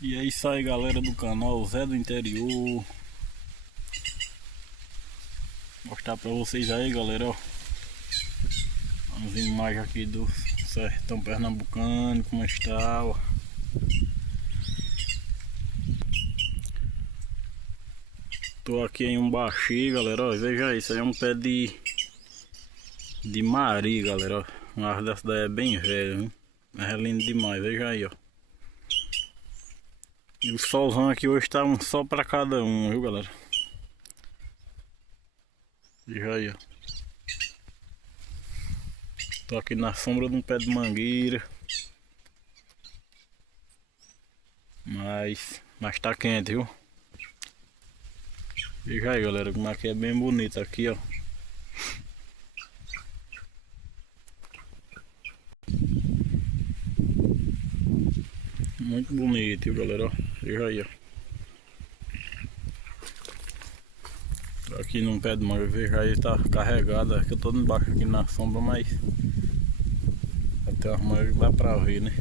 E é isso aí, galera do canal Zé do Interior. Vou mostrar pra vocês aí, galera, ó, as imagens aqui do sertão pernambucano, como está, ó. Tô aqui em um baixio, galera, ó, veja isso aí, é um pé de mari, galera, ó. Uma árvore dessa daí é bem velha, viu? Mas é lindo demais, veja aí, ó. E o solzão aqui hoje tá um sol pra cada um, viu, galera? Veja aí, ó. Tô aqui na sombra de um pé de mangueira. Mas tá quente, viu? Veja aí, galera, como aqui é bem bonito aqui, ó. Muito bonito, viu, galera, ó. Veja aí, ó. Tô aqui num pé de manga, veja aí, tá carregado. Aqui eu tô embaixo aqui na sombra, mas até as mangas dá pra ver, né?